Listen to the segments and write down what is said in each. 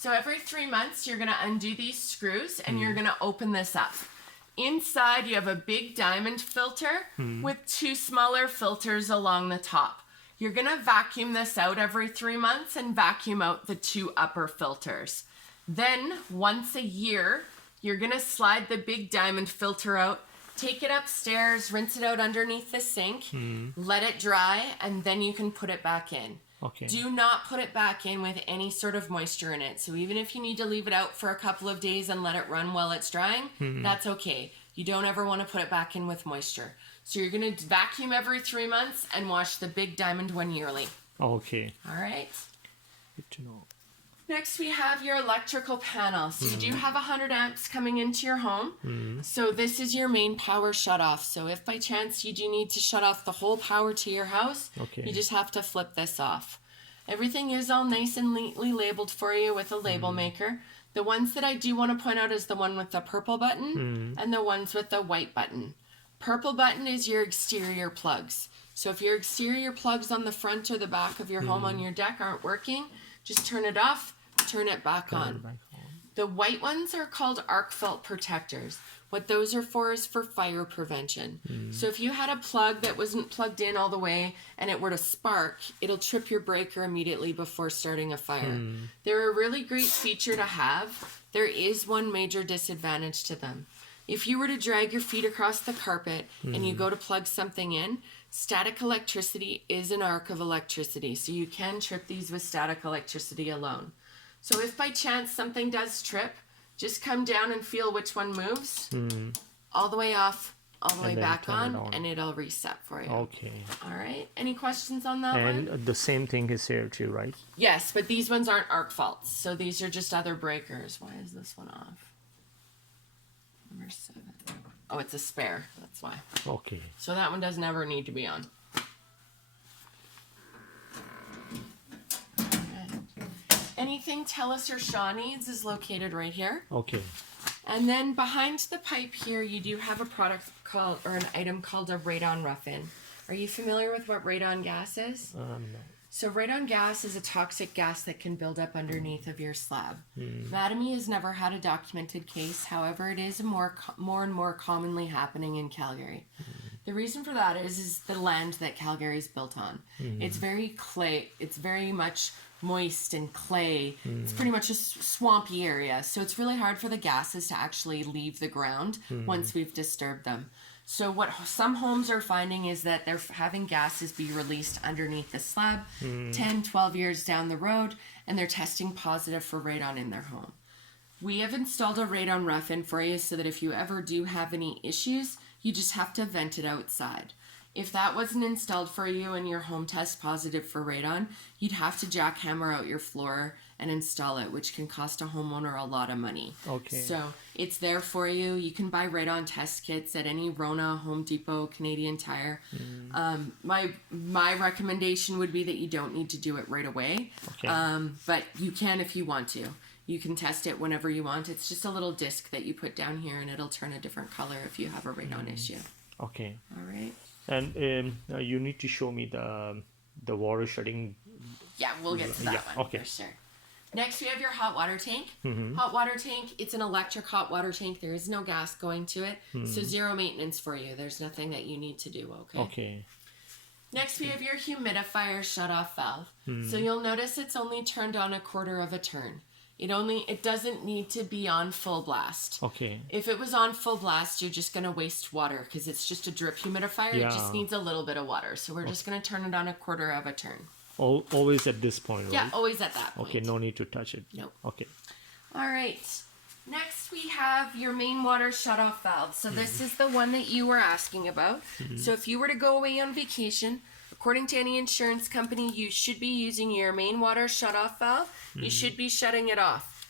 So every 3 months, you're going to undo these screws and you're going to open this up. Inside, you have a big diamond filter with 2 smaller filters along the top. You're going to vacuum this out every 3 months and vacuum out the 2 upper filters. Then, once a year, you're going to slide the big diamond filter out, take it upstairs, rinse it out underneath the sink, let it dry, and then you can put it back in. Okay. Do not put it back in with any sort of moisture in it. So even if you need to leave it out for a couple of days and let it run while it's drying, that's okay. You don't ever want to put it back in with moisture. So you're going to vacuum every 3 months and wash the big diamond one yearly. Okay. All right. Good to know. Next, we have your electrical panel. So you do have 100 amps coming into your home. So this is your main power shutoff. So if by chance you do need to shut off the whole power to your house, you just have to flip this off. Everything is all nice and neatly labeled for you with a label maker. The ones that I do want to point out is the one with the purple button and the ones with the white button. Purple button is your exterior plugs. So if your exterior plugs on the front or the back of your home on your deck aren't working, just turn it off, turn it back on. The white ones are called arc fault protectors. What those are for is for fire prevention. So if you had a plug that wasn't plugged in all the way and it were to spark, it'll trip your breaker immediately before starting a fire. They're a really great feature to have. There is one major disadvantage to them. If you were to drag your feet across the carpet and you go to plug something in, static electricity is an arc of electricity. So you can trip these with static electricity alone. So if by chance something does trip, just come down and feel which one moves. All the way off, all the way back on, and it'll reset for you. Okay. All right. Any questions on that one? And the same thing is here too, right? Yes, but these ones aren't arc faults. So these are just other breakers. Why is this one off? Number 7. Oh, it's a spare. That's why. Okay. So that one doesn't ever need to be on. Anything Telus or Shaw needs is located right here. Okay. And then behind the pipe here, you do have a product called, or an item called a radon rough-in. Are you familiar with what radon gas is? No. So radon gas is a toxic gas that can build up underneath of your slab. Mattamy has never had a documented case. However, it is more and more commonly happening in Calgary. The reason for that is the land that Calgary is built on. It's very clay. It's very much moist and clay. It's pretty much a swampy area. So it's really hard for the gases to actually leave the ground once we've disturbed them. So what some homes are finding is that they're having gases be released underneath the slab 10, 12 years down the road, and they're testing positive for radon in their home. We have installed a radon rough-in for you so that if you ever do have any issues, you just have to vent it outside. If that wasn't installed for you and your home tests positive for radon, you'd have to jackhammer out your floor and install it, which can cost a homeowner a lot of money. Okay. So it's there for you. You can buy radon test kits at any Rona, Home Depot, Canadian Tire. My recommendation would be that you don't need to do it right away. Okay. But you can if you want to. You can test it whenever you want. It's just a little disc that you put down here, and it'll turn a different color if you have a radon issue. Okay. All right. And you need to show me the water shutting. Yeah, we'll get to that one for sure. Next, we have your hot water tank. Hot water tank, it's an electric hot water tank. There is no gas going to it. So zero maintenance for you. There's nothing that you need to do, okay? Okay. Next, we have your humidifier shut-off valve. So you'll notice it's only turned on a quarter of a turn. It doesn't need to be on full blast. Okay. If it was on full blast, you're just going to waste water because it's just a drip humidifier. Yeah. It just needs a little bit of water. So we're just going to turn it on a quarter of a turn. Always at this point, right? Yeah, always at that point. Okay, no need to touch it. Nope. Okay. All right. Next, we have your main water shutoff valve. So this is the one that you were asking about. So if you were to go away on vacation, according to any insurance company, you should be using your main water shutoff valve. You should be shutting it off.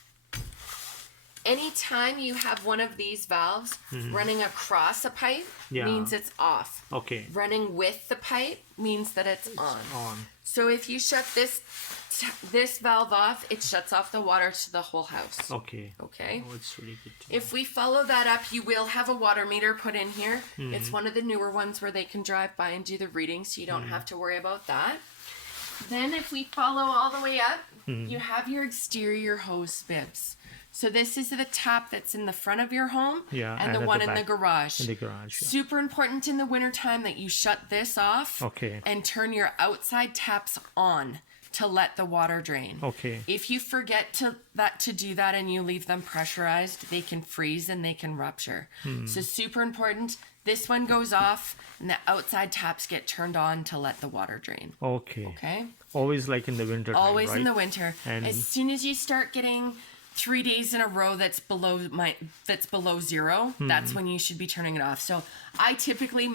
Anytime you have one of these valves running across a pipe means it's off. Okay. Running with the pipe means that it's on. So if you shut this valve off, it shuts off the water to the whole house. Okay. Okay. Oh, it's really good. If we follow that up, you will have a water meter put in here. It's one of the newer ones where they can drive by and do the reading, so you don't have to worry about that. Then if we follow all the way up, you have your exterior hose bibs. So this is the tap that's in the front of your home and the one in the garage. In the garage. Yeah. Super important in the wintertime that you shut this off and turn your outside taps on to let the water drain. Okay. If you forget to do that and you leave them pressurized, they can freeze and they can rupture. So super important. This one goes off and the outside taps get turned on to let the water drain. Okay. Okay. Always like in the winter time, Always right? in the winter. And as soon as you start getting 3 days in a row that's below zero, that's when you should be turning it off. So I turn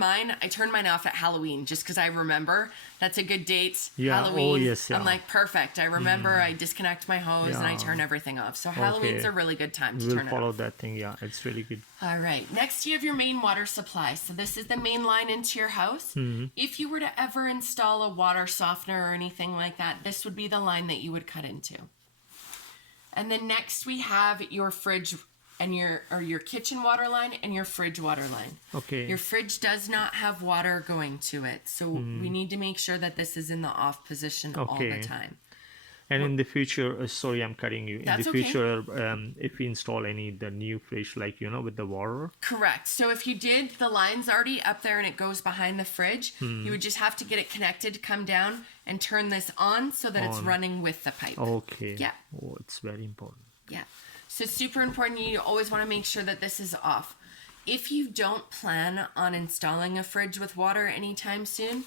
mine off at Halloween just because I remember that's a good date. Yeah. Halloween. Oh, yes, yeah. I'm like, perfect. I remember I disconnect my hose and I turn everything off. So Halloween's a really good time to turn it off. We'll follow that thing. Yeah, it's really good. All right. Next, you have your main water supply. So this is the main line into your house. If you were to ever install a water softener or anything like that, this would be the line that you would cut into. And then next we have your fridge and your kitchen water line and your fridge water line. Okay. Your fridge does not have water going to it. So we need to make sure that this is in the off position all the time. And in the future, sorry, I'm cutting you. That's in the future, if we install the new fridge, like, with the water. Correct. So if you did, the line's already up there and it goes behind the fridge, you would just have to get it connected, come down and turn this on so that it's running with the pipe. Okay. Yeah. Oh, it's very important. Yeah. So super important. You always want to make sure that this is off. If you don't plan on installing a fridge with water anytime soon,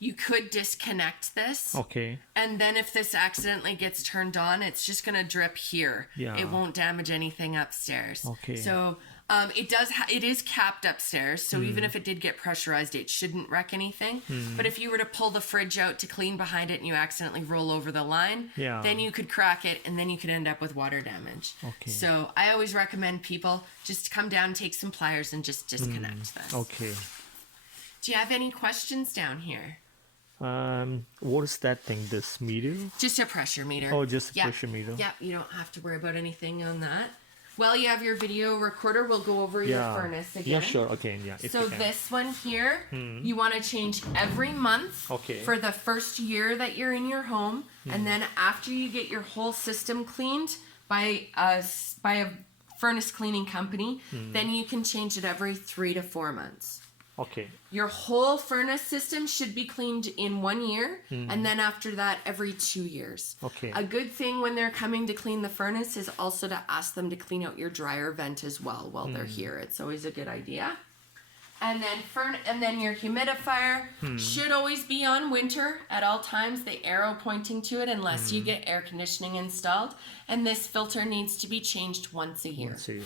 you could disconnect this. Okay. And then if this accidentally gets turned on, it's just going to drip here. Yeah. It won't damage anything upstairs. Okay. So it is capped upstairs. So even if it did get pressurized, it shouldn't wreck anything. But if you were to pull the fridge out to clean behind it and you accidentally roll over the line, then you could crack it and then you could end up with water damage. Okay. So I always recommend people just come down, take some pliers and just disconnect this. Okay. Do you have any questions down here? What is that thing? This meter? Just a pressure meter. Oh, just a pressure meter. Yeah, you don't have to worry about anything on that. Well, you have your video recorder. We'll go over your furnace again. Yeah, sure. Again, yeah. So this one here, you want to change every month for the first year that you're in your home. And then after you get your whole system cleaned by a furnace cleaning company, then you can change it every 3 to 4 months. Okay. Your whole furnace system should be cleaned in 1 year, and then after that, every 2 years. Okay. A good thing when they're coming to clean the furnace is also to ask them to clean out your dryer vent as well while they're here. It's always a good idea. And then your humidifier should always be on winter at all times, the arrow pointing to it, unless you get air conditioning installed. And this filter needs to be changed once a year. Once a year.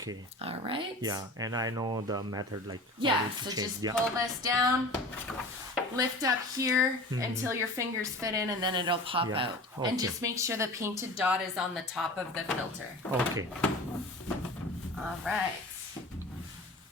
Okay. All right. Yeah, and I know the method, like so just pull this down, lift up here until your fingers fit in, and then it'll pop out. Okay. And just make sure the painted dot is on the top of the filter. Okay. All right.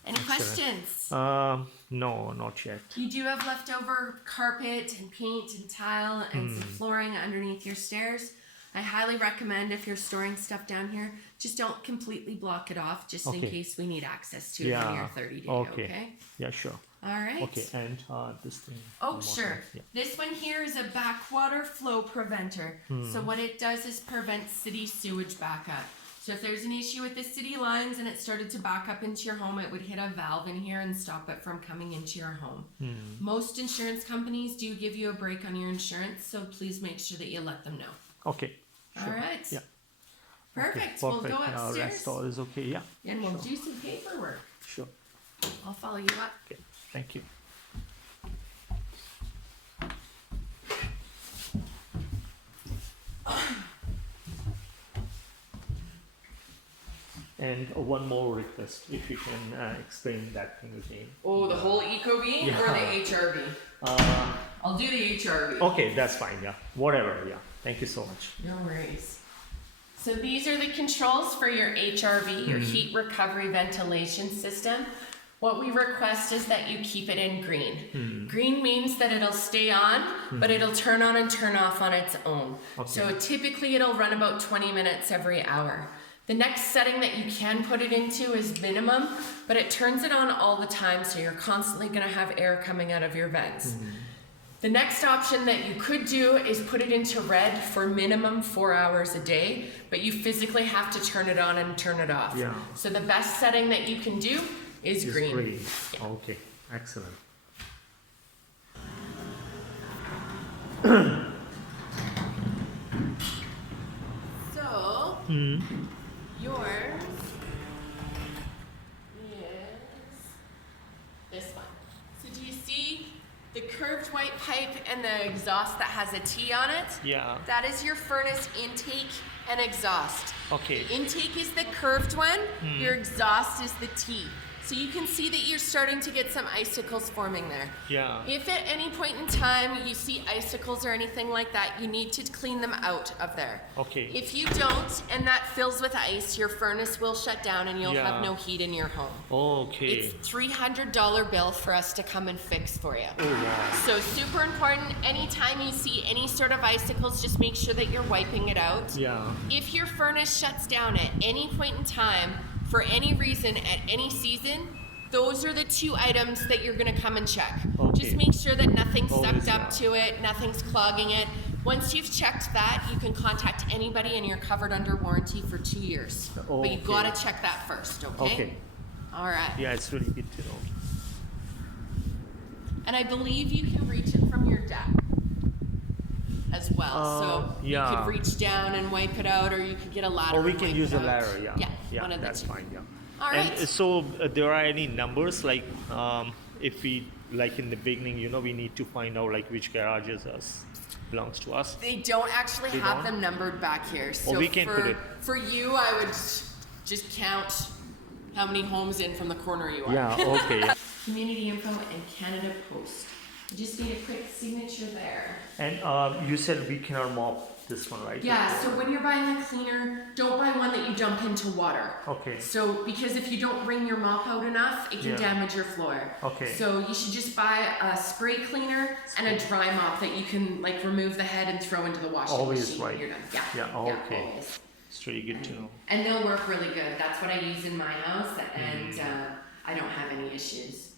Any questions? No, not yet. You do have leftover carpet and paint and tile and some flooring underneath your stairs. I highly recommend if you're storing stuff down here, just don't completely block it off just in case we need access to it in your 30 days. Okay. Yeah, sure. All right. Okay, and this thing. Oh, sure. Yeah. This one here is a backwater flow preventer. So what it does is prevent city sewage backup. So if there's an issue with the city lines and it started to back up into your home, it would hit a valve in here and stop it from coming into your home. Most insurance companies do give you a break on your insurance, so please make sure that you let them know. Okay. Sure. All right. Yeah. Perfect. Okay, We'll go upstairs. Rest all is okay. Yeah. And we'll do some paperwork. Sure. I'll follow you up. Okay. Thank you. And one more request, if you can explain that thing again. Oh, the whole EcoBee or the HRV? I'll do the HRV. Okay, that's fine, yeah. Whatever, yeah. Thank you so much. No worries. So these are the controls for your HRV, your heat recovery ventilation system. What we request is that you keep it in green. Green means that it'll stay on, but it'll turn on and turn off on its own. Okay. So typically it'll run about 20 minutes every hour. The next setting that you can put it into is minimum, but it turns it on all the time, so you're constantly going to have air coming out of your vents. The next option that you could do is put it into red for minimum 4 hours a day, but you physically have to turn it on and turn it off. Yeah. So the best setting that you can do is It's green. green. Okay, excellent. So, yours is this one. So do you see the curved white pipe and the exhaust that has a T on it? Yeah. That is your furnace intake and exhaust. Okay. Intake is the curved one, your exhaust is the T. So you can see that you're starting to get some icicles forming there. Yeah. If at any point in time you see icicles or anything like that, you need to clean them out of there. Okay. If you don't and that fills with ice, your furnace will shut down and you'll have no heat in your home. Okay. It's $300 bill for us to come and fix for you. Oh wow. So super important, anytime you see any sort of icicles, just make sure that you're wiping it out. Yeah. If your furnace shuts down at any point in time, for any reason, at any season, those are the 2 items that you're gonna come and check. Okay. Just make sure that nothing's Always, sucked up to it, nothing's clogging it. Once you've checked that, you can contact anybody and you're covered under warranty for 2 years. But you've Okay. gotta check that first, okay? Okay. All right. Yeah, it's really good to know. And I believe you can reach it from your deck as well. So yeah. you could reach down and wipe it out, or you could get a ladder. Or we and can wipe use it a out. ladder, yeah. Yeah, one of the that's two. fine, yeah. All right. And so there are any numbers like if we like in the beginning, you know, we need to find out like which garages belongs to us. They don't actually They have don't? them numbered back here. So we can for, put it. For you, I would just count how many homes in from the corner you are. Yeah, okay. Yeah. Community info and Canada Post. You just need a quick signature there. And you said we cannot mop this one, right? Yeah, so when you're buying a cleaner, don't buy one that you dump into water. Okay. So, because if you don't wring your mop out enough, it can Yeah. damage your floor. Okay. So you should just buy a spray cleaner and a dry mop that you can like remove the head and throw into the washing Always, machine right. when you're done. Yeah. Yeah, okay. Always. It's really good to know. And they'll work really good. That's what I use in my house, and I don't have any issues.